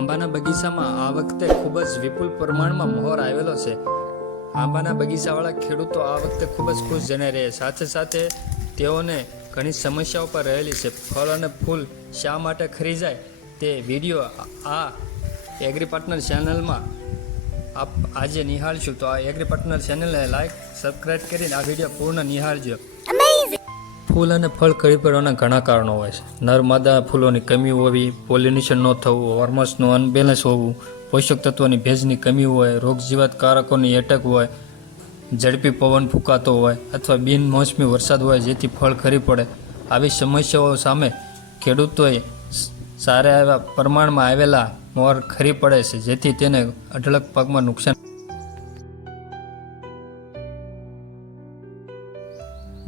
આંબાના બગીચામાં આ વખતે ખૂબ જ વિપુલ પ્રમાણમાં મોહર આવેલો છે. આંબાના બગીચાવાળા ખેડૂતો આ વખતે ખૂબ જ ખુશ જણાઈ રહ્યા સાથે સાથે તેઓને ઘણી સમસ્યાઓ પર રહેલી છે. ફળ અને ફૂલ શા માટે ખરી જાય તે વીડિયો આ એગ્રી પાર્ટનર ચેનલમાં આપ આજે નિહાળશું. તો આ એગ્રી પાર્ટનર ચેનલને લાઈક સબસ્ક્રાઈબ કરીને આ વીડિયો પૂર્ણ નિહાળજો. ફૂલ અને ફળ ખરી પડવાના ઘણા કારણો હોય છે. નરમાદા ફૂલોની કમી હોવી, પોલિનેશન ન થવું હોર્મોન્સનું અનબેલેન્સ હોવું, પોષક તત્વોની ભેજની કમી હોય રોગજીવાત કારકોની એટક હોય, ઝડપી પવન ફૂંકાતો હોય અથવા બિનમોસમી વરસાદ હોય જેથી ફળ ખરી પડે. આવી સમસ્યાઓ સામે ખેડૂતોએ સારા એવા પ્રમાણમાં આવેલા મોર ખરી પડે છે, જેથી તેને અઢળક પાકમાં નુકસાન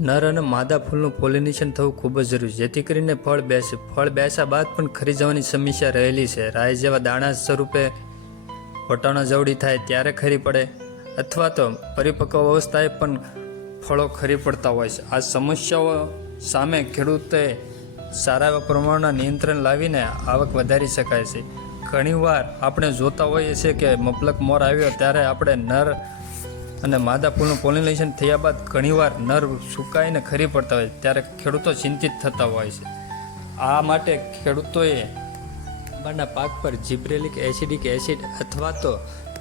નર અને માદા ફૂલનું પોલિનેશન થવું ખૂબ જ જરૂરી છે. જેથી કરીને ફળ બેસે. ફળ બેસ્યા બાદ પણ ખરી જવાની સમસ્યા રહેલી છે. રાય જેવા દાણા સ્વરૂપે વટાણા જવડી થાય ત્યારે ખરી પડે. અથવા તો પરિપક્વ અવસ્થાએ પણ ફળો ખરી પડતા હોય છે. આ સમસ્યાઓ સામે ખેડૂતે સારા એવા પ્રમાણમાં નિયંત્રણ લાવીને આવક વધારી શકાય છે. ઘણીવાર આપણે જોતા હોઈએ છીએ કે મફલક મોર આવ્યો ત્યારે આપણે નર અને માદા ફૂલનું પોલિનેશન થયા બાદ ઘણીવાર નર સુકાઈને ખરી પડતા હોય ત્યારે ખેડૂતો ચિંતિત થતા હોય છે. આ માટે ખેડૂતોએ આંબાના પાક પર જીબ્રેલિક એસિડિક એસિડ અથવા તો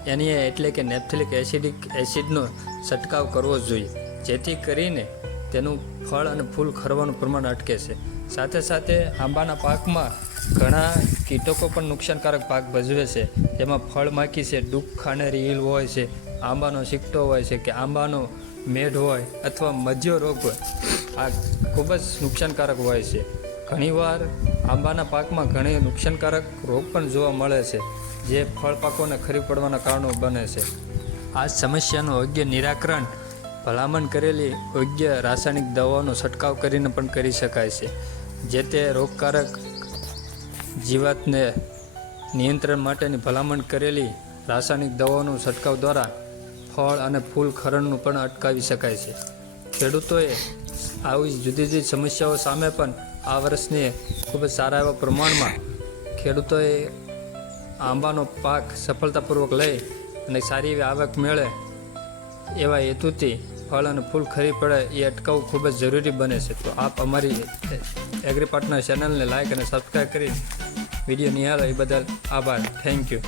એની એટલે કે નેપ્થેલિક એસિડિક એસિડનો છંટકાવ કરવો જોઈએ. જેથી કરીને તેનું ફળ અને ફૂલ ખરવાનું પ્રમાણ અટકે છે. સાથે સાથે આંબાના પાકમાં ઘણા કીટકો પણ નુકસાનકારક ભાગ ભજવે છે. તેમાં ફળ માખી છે ડૂક ખાનેરી ઈલ હોય છે, આંબાનો સિકટો હોય છે કે આંબાનો મેઢ હોય અથવા મધ્યો રોગ હોય, આ ખૂબ જ નુકસાનકારક હોય છે. ઘણીવાર આંબાના પાકમાં ઘણી નુકસાનકારક રોગ પણ જોવા મળે છે, જે ફળ પાકોને ખરી પડવાના કારણો બને છે. આ સમસ્યાનું યોગ્ય નિરાકરણ, ભલામણ કરેલી યોગ્ય રાસાયણિક દવાઓનો છંટકાવ કરીને પણ કરી શકાય છે, જે તે રોગકારક જીવાતને નિયંત્રણ માટેની ભલામણ કરેલી રાસાયણિક દવાઓનો છંટકાવ દ્વારા ફળ અને ફૂલ ખરણનું પણ અટકાવી શકાય છે. ખેડૂતોએ આવી જુદી જુદી સમસ્યાઓ સામે પણ આ વર્ષની ખૂબ જ સારા એવા પ્રમાણમાં ખેડૂતોએ આંબાનો પાક સફળતાપૂર્વક લઈ અને સારી એવી આવક મેળે એવા હેતુથી ફળ અને ફૂલ ખરી પડે, એ અટકાવવું ખૂબ જ જરૂરી બને છે. તો આપ અમારી એગ્રી પાર્ટનર ચેનલને લાઇક અને સબસ્ક્રાઈબ કરી વીડિયો નિહાળો. એ બદલ આભાર. Thank you